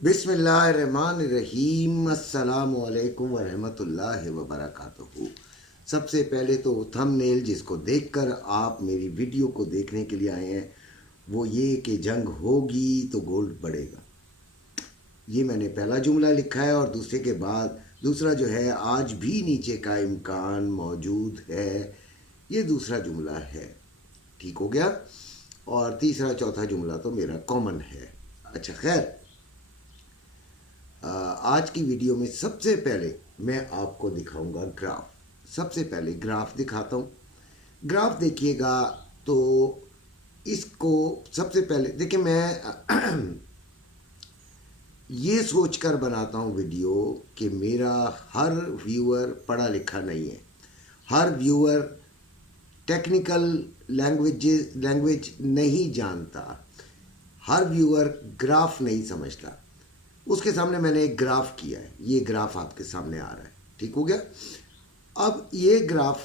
बिस्मिल्लाहिर्रहमानिर्रहीम अस्सलामु अलैकुम वरहमतुल्लाहि वबरकातुहू। सबसे पहले तो थंबनेल जिसको देखकर आप मेरी वीडियो को देखने के लिए आए हैं वो ये कि जंग होगी तो गोल्ड बढ़ेगा। ये मैंने पहला जुमला लिखा है और दूसरे के बाद दूसरा जो है आज भी नीचे का इम्कान मौजूद है, ये दूसरा जुमला है। ठीक हो गया। और तीसरा चौथा जुमला तो मेरा कॉमन है। अच्छा खैर, आज की वीडियो में सबसे पहले मैं आपको दिखाऊंगा ग्राफ। सबसे पहले ग्राफ दिखाता हूँ। ग्राफ देखिएगा तो इसको सबसे पहले देखिए, मैं ये सोचकर बनाता हूँ वीडियो कि मेरा हर व्यूअर पढ़ा लिखा नहीं है, हर व्यूअर टेक्निकल लैंग्वेज नहीं जानता, हर व्यूअर ग्राफ नहीं समझता। उसके सामने मैंने एक ग्राफ किया है, ये ग्राफ आपके सामने आ रहा है। ठीक हो गया। अब ये ग्राफ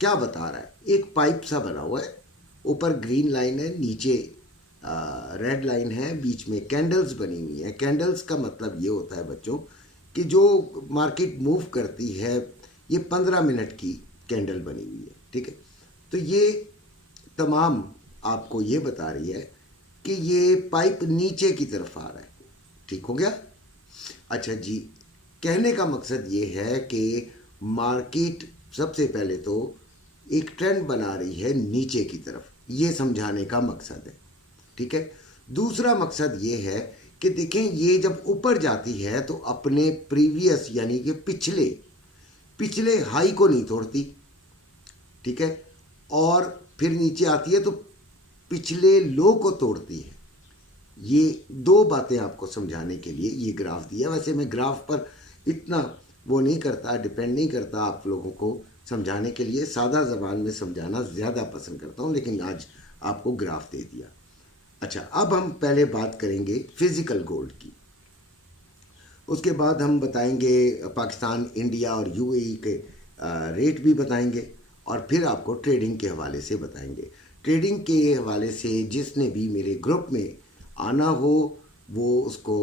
क्या बता रहा है? एक पाइप सा बना हुआ है, ऊपर ग्रीन लाइन है, नीचे रेड लाइन है, बीच में कैंडल्स बनी हुई हैं। कैंडल्स का मतलब ये होता है बच्चों कि जो मार्केट मूव करती है, ये 15 मिनट की कैंडल बनी हुई है। ठीक है। तो ये तमाम आपको ये बता रही है कि ये पाइप नीचे की तरफ आ रहा है। ठीक हो गया। अच्छा जी, कहने का मकसद ये है कि मार्केट सबसे पहले तो एक ट्रेंड बना रही है नीचे की तरफ, ये समझाने का मकसद है। ठीक है। दूसरा मकसद ये है कि देखें, ये जब ऊपर जाती है तो अपने प्रीवियस यानी कि पिछले हाई को नहीं तोड़ती। ठीक है। और फिर नीचे आती है तो पिछले लो को तोड़ती है। ये दो बातें आपको समझाने के लिए ये ग्राफ दिया। वैसे मैं ग्राफ पर इतना वो नहीं करता, डिपेंड नहीं करता, आप लोगों को समझाने के लिए सादा ज़बान में समझाना ज़्यादा पसंद करता हूँ, लेकिन आज आपको ग्राफ दे दिया। अच्छा, अब हम पहले बात करेंगे फिज़िकल गोल्ड की, उसके बाद हम बताएंगे पाकिस्तान, इंडिया और यूएई के रेट भी बताएंगे, और फिर आपको ट्रेडिंग के हवाले से बताएंगे। ट्रेडिंग के हवाले से जिसने भी मेरे ग्रुप में आना हो वो उसको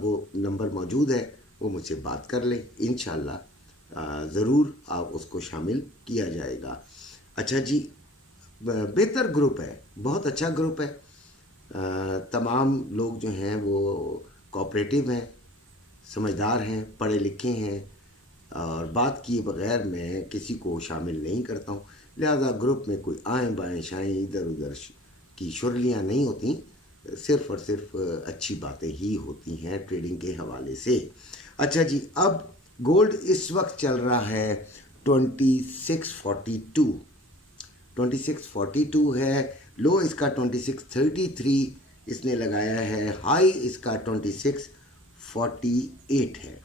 वो नंबर मौजूद है, वो मुझसे बात कर ले, इंशाल्लाह ज़रूर आप उसको शामिल किया जाएगा। अच्छा जी, बेहतर ग्रुप है, बहुत अच्छा ग्रुप है। तमाम लोग जो हैं वो कोऑपरेटिव हैं, समझदार हैं, पढ़े लिखे हैं, और बात किए बगैर मैं किसी को शामिल नहीं करता हूँ। लिहाजा ग्रुप में कोई आएँ बाएँ शाएँ इधर उधर की शुरलियाँ नहीं होती, सिर्फ़ और सिर्फ अच्छी बातें ही होती हैं ट्रेडिंग के हवाले से। अच्छा जी, अब गोल्ड इस वक्त चल रहा है 2642 है। लो इसका 2633 इसने लगाया है, हाई इसका 2648 है।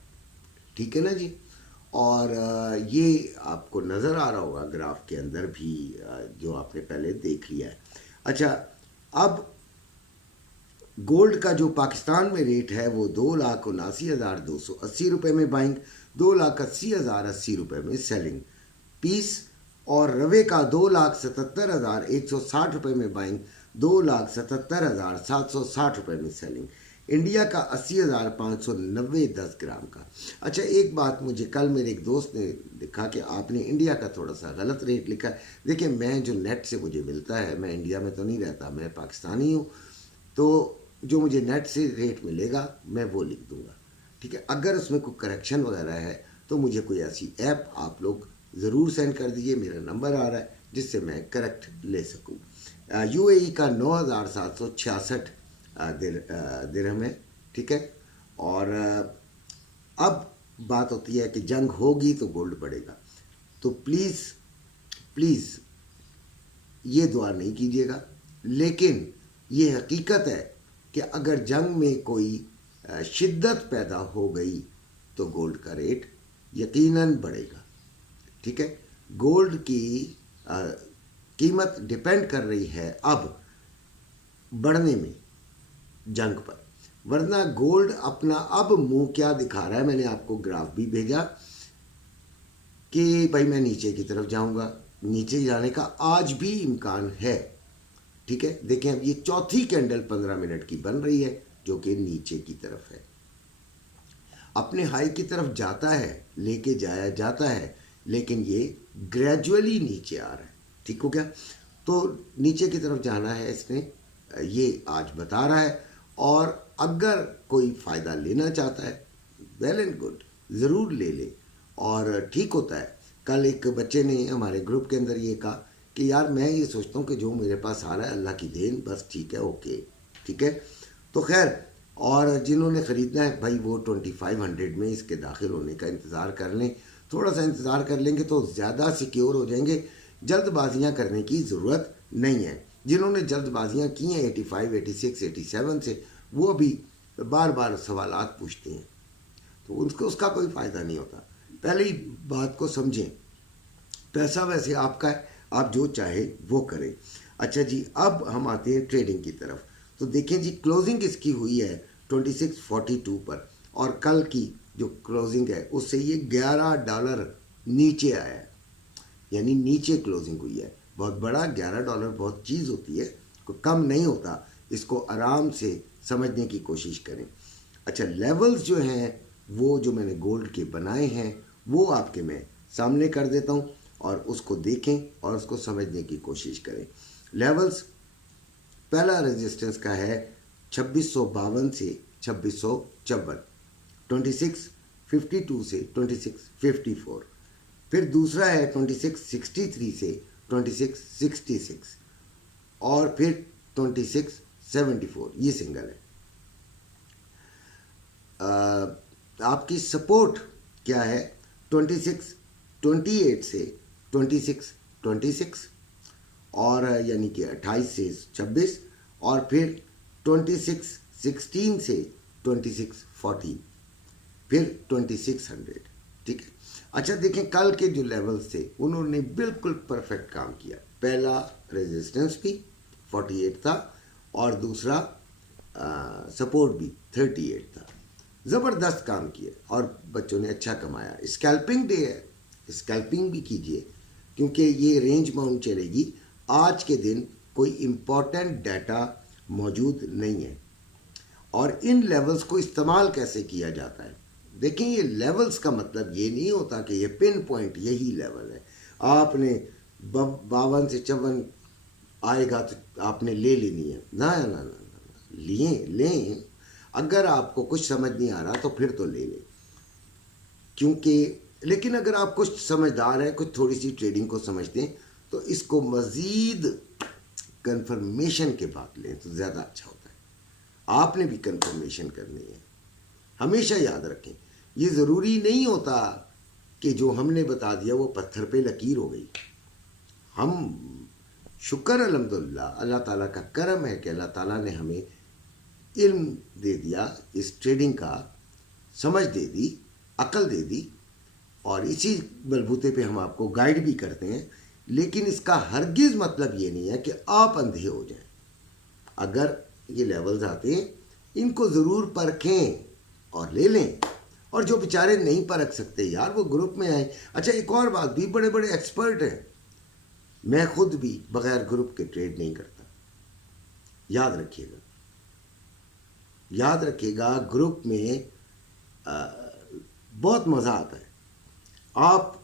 ठीक है ना जी। और ये आपको नज़र आ रहा होगा ग्राफ के अंदर भी, जो आपने पहले देख लिया है। अच्छा, अब गोल्ड का जो पाकिस्तान में रेट है वो 2,79,280 रुपये में बाइंग, 2,80,080 रुपये में सेलिंग पीस, और रवे का 2,77,160 रुपये में बाइंग, 2,77,760 रुपये में सेलिंग। इंडिया का 80,590 10 ग्राम का। अच्छा, एक बात मुझे कल मेरे एक दोस्त ने लिखा कि आपने इंडिया का थोड़ा सा गलत रेट लिखा है। देखिए, मैं जो नेट से मुझे मिलता है, मैं इंडिया में तो नहीं रहता, मैं पाकिस्तानी हूँ, तो जो मुझे नेट से रेट मिलेगा मैं वो लिख दूंगा। ठीक है। अगर उसमें कोई करेक्शन वगैरह है तो मुझे कोई ऐसी ऐप आप लोग ज़रूर सेंड कर दीजिए, मेरा नंबर आ रहा है जिससे मैं करेक्ट ले सकूँ। यूएई का 9,766 दिरहम है। ठीक है। और अब बात होती है कि जंग होगी तो गोल्ड बढ़ेगा, तो प्लीज़ ये दुआ नहीं कीजिएगा, लेकिन ये हकीकत है कि अगर जंग में कोई शिद्दत पैदा हो गई तो गोल्ड का रेट यकीनन बढ़ेगा। ठीक है। गोल्ड की कीमत डिपेंड कर रही है अब बढ़ने में जंग पर, वरना गोल्ड अपना अब मुंह क्या दिखा रहा है, मैंने आपको ग्राफ भी भेजा कि भाई मैं नीचे की तरफ जाऊंगा, नीचे जाने का आज भी इम्कान है। ठीक है। देखें, अब ये चौथी कैंडल 15 मिनट की बन रही है, जो कि नीचे की तरफ है, अपने हाई की तरफ जाता है, लेके जाया जाता है, लेकिन ये ग्रेजुअली नीचे आ रहा है। ठीक हो गया? तो नीचे की तरफ जाना है इसने, ये आज बता रहा है। और अगर कोई फ़ायदा लेना चाहता है, वेल एंड गुड, ज़रूर ले ले और ठीक होता है। कल एक बच्चे ने हमारे ग्रुप के अंदर ये कहा कि यार मैं ये सोचता हूँ कि जो मेरे पास आ रहा है अल्लाह की देन, बस ठीक है, ओके, ठीक है। तो खैर, और जिन्होंने ख़रीदना है भाई वो 2500 में इसके दाखिल होने का इंतज़ार कर लें। थोड़ा सा इंतज़ार कर लेंगे तो ज़्यादा सिक्योर हो जाएंगे। जल्दबाजियाँ करने की ज़रूरत नहीं है। जिन्होंने जल्दबाजियाँ की हैं 85, 86, 87 से, वो अभी बार बार सवालात पूछते हैं, तो उनको उसका कोई फ़ायदा नहीं होता। पहले ही बात को समझें, पैसा वैसे आपका है, आप जो चाहे वो करें। अच्छा जी, अब हम आते हैं ट्रेडिंग की तरफ। तो देखें जी, क्लोजिंग इसकी हुई है 2642 पर, और कल की जो क्लोजिंग है उससे ये $11 नीचे आया है, यानी नीचे क्लोजिंग हुई है। बहुत बड़ा $11 बहुत चीज़ होती है, कोई कम नहीं होता। इसको आराम से समझने की कोशिश करें। अच्छा, लेवल्स जो हैं वो जो मैंने गोल्ड के बनाए हैं वो आपके मैं सामने कर देता हूँ, और उसको देखें और उसको समझने की कोशिश करें। लेवल्स, पहला रेजिस्टेंस का है 2652 से 2654, 2652 से 2654। फिर दूसरा है 2663 से 2666, और फिर 2674, ये सिंगल है। आपकी सपोर्ट क्या है? 2628 से 2626, और यानी कि 28 से 26, और फिर 2616 से 2614, फिर 2600। ठीक है। अच्छा देखें, कल के जो लेवल्स थे उन्होंने बिल्कुल परफेक्ट काम किया। पहला रेजिस्टेंस भी 48 था, और दूसरा सपोर्ट भी 38 था। ज़बरदस्त काम किए और बच्चों ने अच्छा कमाया। स्कैल्पिंग डे है, स्कैल्पिंग भी कीजिए, क्योंकि ये रेंज बाउंड चलेगी। आज के दिन कोई इम्पोर्टेंट डाटा मौजूद नहीं है। और इन लेवल्स को इस्तेमाल कैसे किया जाता है? देखें, ये लेवल्स का मतलब ये नहीं होता कि ये पिन पॉइंट यही लेवल है। आपने 52 से 54 आएगा तो आपने ले लेनी है, ना ना ना ना, लें। अगर आपको कुछ समझ नहीं आ रहा तो फिर तो ले लें, क्योंकि लेकिन अगर आप कुछ समझदार हैं, कुछ थोड़ी सी ट्रेडिंग को समझते हैं, तो इसको मज़ीद कंफर्मेशन के बाद लें तो ज़्यादा अच्छा होता है। आपने भी कंफर्मेशन करनी है। हमेशा याद रखें, ये ज़रूरी नहीं होता कि जो हमने बता दिया वो पत्थर पे लकीर हो गई। हम शुक्र अल्हम्दुलिल्लाह, अल्लाह ताला का करम है कि अल्लाह ताला ने हमें इल्म दे दिया, इस ट्रेडिंग का समझ दे दी, अकल दे दी, और इसी बलबूते पे हम आपको गाइड भी करते हैं। लेकिन इसका हरगिज़ मतलब ये नहीं है कि आप अंधे हो जाएं। अगर ये लेवल्स आते हैं, इनको ज़रूर परखें और ले लें। और जो बेचारे नहीं परख सकते यार, वो ग्रुप में आए। अच्छा, एक और बात भी, बड़े बड़े एक्सपर्ट हैं, मैं खुद भी बगैर ग्रुप के ट्रेड नहीं करता। याद रखिएगा, याद रखिएगा, ग्रुप में बहुत मज़ा आता है। आप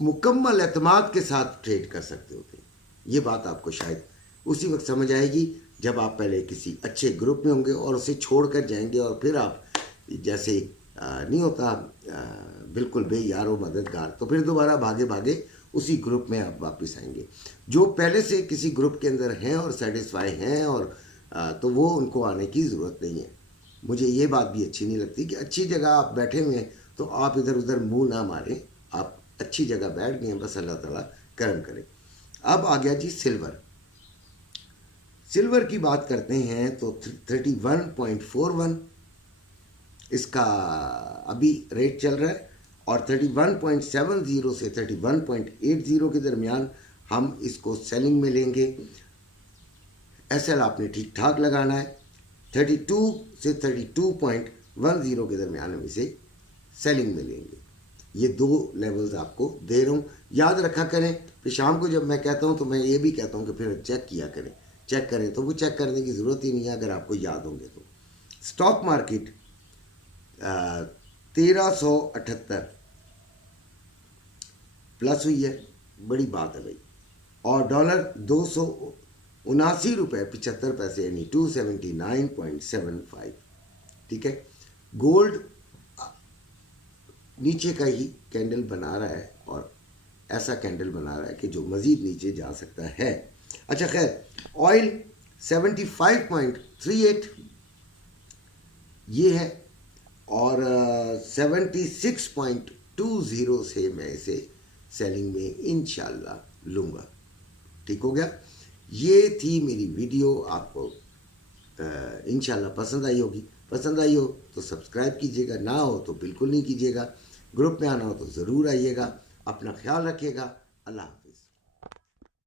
मुकम्मल एतमाद के साथ ट्रेड कर सकते होते हैं। ये बात आपको शायद उसी वक्त समझ आएगी जब आप पहले किसी अच्छे ग्रुप में होंगे और उसे छोड़ कर जाएंगे, और फिर आप जैसे नहीं होता बिल्कुल बेयारो मददगार, तो फिर दोबारा भागे भागे उसी ग्रुप में आप वापस आएंगे। जो पहले से किसी ग्रुप के अंदर हैं और सेटिस्फाई हैं, और तो वो उनको आने की ज़रूरत नहीं है। मुझे ये बात भी अच्छी नहीं लगती कि अच्छी जगह आप बैठे हुए हैं तो आप इधर उधर मुंह ना मारें। आप अच्छी जगह बैठ गए हैं, बस अल्लाह ताला करम करे। अब आ गया जी सिल्वर। सिल्वर की बात करते हैं तो 31.41 इसका अभी रेट चल रहा है, और 31.70 से 31.80 के दरमियान हम इसको सेलिंग में लेंगे। एसएल आपने ठीक ठाक लगाना है। 32 से 32.10 के दरमियान हम इसे सेलिंग में लेंगे। ये दो लेवल्स आपको दे रहा हूँ, याद रखा करें। फिर शाम को जब मैं कहता हूँ तो मैं ये भी कहता हूँ कि फिर चेक किया करें, चेक करें। तो वो चेक करने की ज़रूरत ही नहीं है अगर आपको याद होंगे तो। स्टॉक मार्केट 1378 प्लस हुई है, बड़ी बात है भाई। और डॉलर 279 रुपये 75 पैसे यानी 279.75। ठीक है। गोल्ड नीचे का ही कैंडल बना रहा है और ऐसा कैंडल बना रहा है कि जो मज़ीद नीचे जा सकता है। अच्छा खैर, ऑयल 75.38 ये है और 76.20 से मैं इसे सेलिंग में इंशाल्लाह लूँगा। ठीक हो गया। ये थी मेरी वीडियो, आपको इंशाल्लाह पसंद आई होगी। पसंद आई हो तो सब्सक्राइब कीजिएगा, ना हो तो बिल्कुल नहीं कीजिएगा। ग्रुप में आना हो तो ज़रूर आइएगा। अपना ख्याल रखिएगा। अल्लाह।